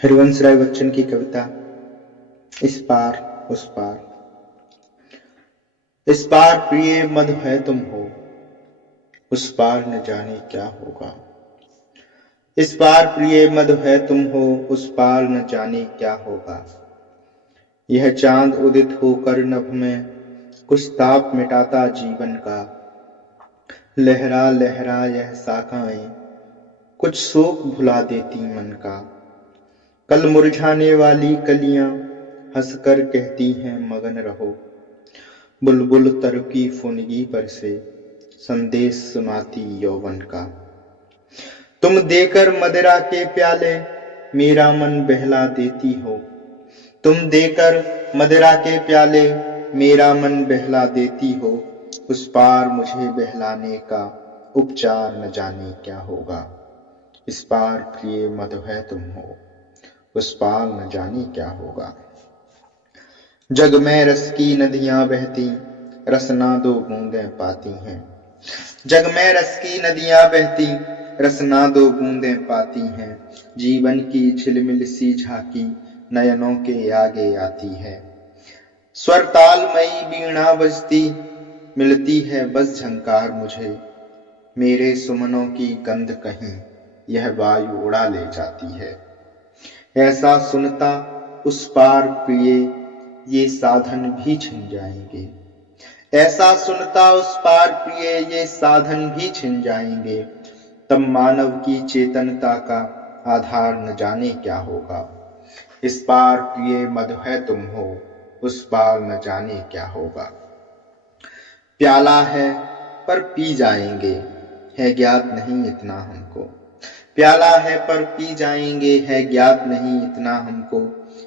हरिवंश राय बच्चन की कविता इस पार उस पार। इस पार प्रिय मधु है तुम हो, उस पार न जाने क्या होगा। इस पार प्रिय मधु है तुम हो, उस पार न जाने क्या होगा। यह चांद उदित होकर नभ में कुछ ताप मिटाता जीवन का। लहरा लहरा यह शाखाएं कुछ शोक भुला देती मन का। कल मुरझाने वाली कलियां हंसकर कहती हैं मगन रहो। बुलबुल तर की फुनगी पर से संदेश सुनाती यौवन का। तुम देकर मदिरा के प्याले मेरा मन बहला देती हो। तुम देकर मदिरा के प्याले मेरा मन बहला देती हो। उस पार मुझे बहलाने का उपचार न जाने क्या होगा। इस पार प्रिय मधु है तुम हो, उस पार न जाने क्या होगा। जग में रस की नदियां बहती रसना दो बूंदें पाती हैं। जग में रस की नदियां बहती रसना दो बूंदें पाती हैं। जीवन की झिलमिल सी झांकी नयनों के आगे आती है। स्वर तालमयी वीणा बजती मिलती है बस झंकार मुझे। मेरे सुमनों की गंध कहीं यह वायु उड़ा ले जाती है। ऐसा सुनता उस पार प्रिय ये साधन भी छिन जाएंगे। ऐसा सुनता उस पार प्रिय ये साधन भी छिन जाएंगे। तब मानव की चेतनता का आधार न जाने क्या होगा। इस पार प्रिय मधु है तुम हो, उस पार न जाने क्या होगा। प्याला है पर पी जाएंगे, है ज्ञात नहीं इतना हमको। प्याला है पर पी जाएंगे, है ज्ञात नहीं इतना हमको।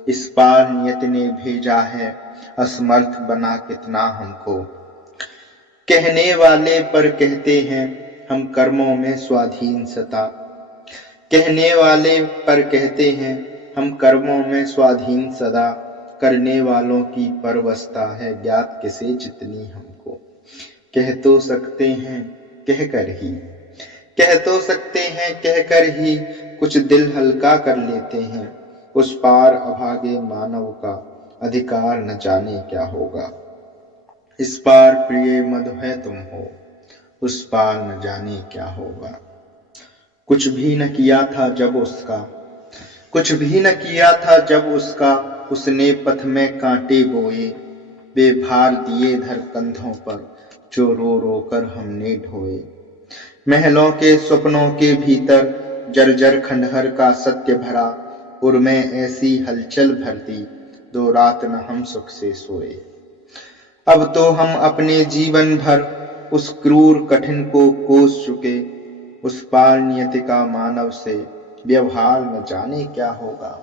इस पार नियत ने भेजा है असमर्थ बना कितना हमको। कहने वाले पर कहते हैं हम कर्मों में स्वाधीन सता। कहने वाले पर कहते हैं हम कर्मों में स्वाधीन सदा। करने वालों की परवस्ता है ज्ञात किसे जितनी हमको। कह तो सकते हैं कहकर ही, कह तो सकते हैं कहकर ही कुछ दिल हल्का कर लेते हैं। उस पार अभागे मानव का अधिकार न जाने क्या होगा। इस पार प्रिय मधु है तुम हो, उस पार न जाने क्या होगा। कुछ भी न किया था जब उसका, कुछ भी न किया था जब उसका। उसने पथ में कांटे बोए, बेभार दिए धर कंधों पर जो रो रो कर हमने ढोए। महलों के सपनों के भीतर जर्जर खंडहर का सत्य भरा। उर में ऐसी हलचल भर दी दो रात न हम सुख से सोए। अब तो हम अपने जीवन भर उस क्रूर कठिन को कोस चुके। उस पार नियति का मानव से व्यवहार न जाने क्या होगा।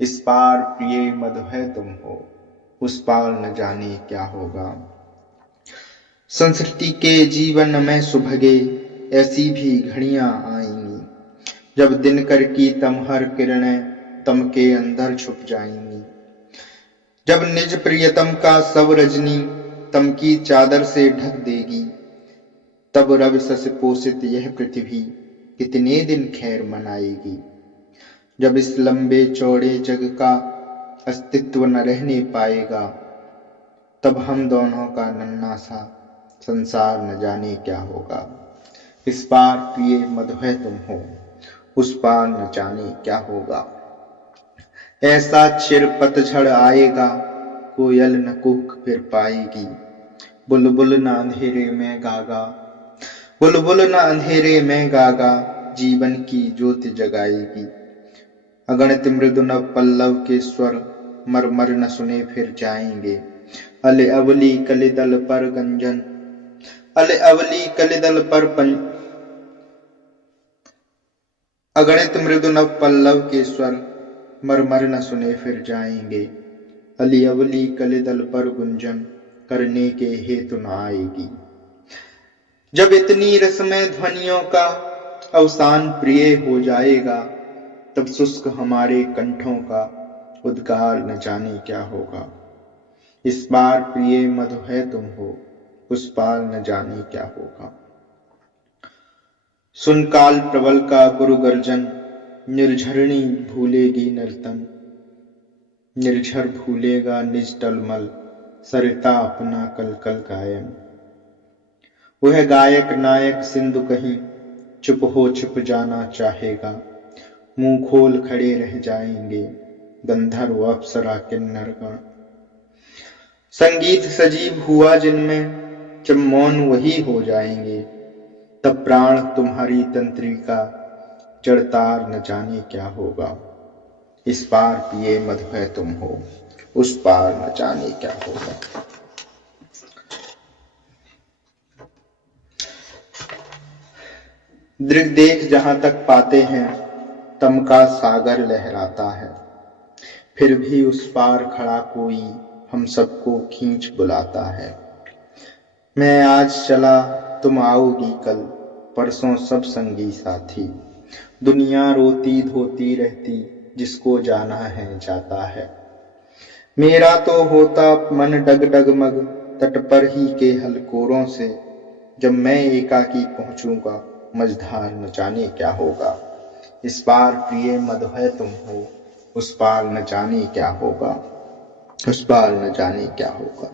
इस पार प्रिय मधु है तुम हो, उस पार न जाने क्या होगा। संस्कृति के जीवन में सुभगे ऐसी भी घड़ियां आएंगी जब दिनकर की तमहर किरणें तम के अंदर छुप जाएंगी। जब निज प्रियतम का सब रजनी तम की चादर से ढक देगी। तब रवि सस पोषित यह पृथ्वी कितने दिन खैर मनाएगी। जब इस लंबे चौड़े जग का अस्तित्व न रहने पाएगा। तब हम दोनों का नन्हा सा संसार न जाने क्या होगा। इस पार प्रिय मधु है तुम हो, उस पार न जाने क्या होगा। ऐसा चिर पतझड़ आएगा कोयल न कूक फिर पाएगी। बुलबुल न अंधेरे में गागा, बुलबुल न अंधेरे में गागा जीवन की ज्योति जगाएगी। अगणित मृदु न पल्लव के स्वर मरमर न सुने फिर जाएंगे। अले अवली कलिदल पर गंजन, अले अवली कलिदल पर अगणित मृदु न पल्लव के स्वर मरमर न सुने फिर जाएंगे। अली अवली कलिदल पर गुंजन करने के हेतु न आएगी। जब इतनी रसमय ध्वनियों का अवसान प्रिय हो जाएगा। तब शुष्क हमारे कंठों का उद्गार न जाने क्या होगा। इस पार प्रिय मधु है तुम हो, उस पार न जाने क्या होगा। सुन काल प्रबल का गुरु गर्जन निर्झरणी भूलेगी नर्तन, निर्झर भूलेगा निज टलमल, सरिता अपना कल कल कायम। वह गायक नायक सिंधु कहीं चुप हो चुप जाना चाहेगा, मुंह खोल खड़े रह जाएंगे गंधर्व अप्सरा किन्नर गण। संगीत सजीव हुआ जिनमें, जब मौन वही हो जाएंगे, तब प्राण तुम्हारी तंत्रिका जड़तार न जाने क्या होगा। इस पार पिए मधु है तुम हो, उस पार न जाने क्या होगा। दृग देख जहां तक पाते हैं, तम का सागर लहराता है, फिर भी उस पार खड़ा कोई हम सबको खींच बुलाता है। मैं आज चला तुम आओगी कल, परसों सब संगी साथी, दुनिया रोती धोती रहती, जिसको जाना है जाता है। मेरा तो होता मन डग डगमग तट पर ही के हलकोरों से, जब मैं एकाकी पहुंचूंगा मझधार न जाने क्या होगा। इस पार प्रिय मधु है तुम हो, उस पार न जाने क्या होगा, उस पार न जाने क्या होगा।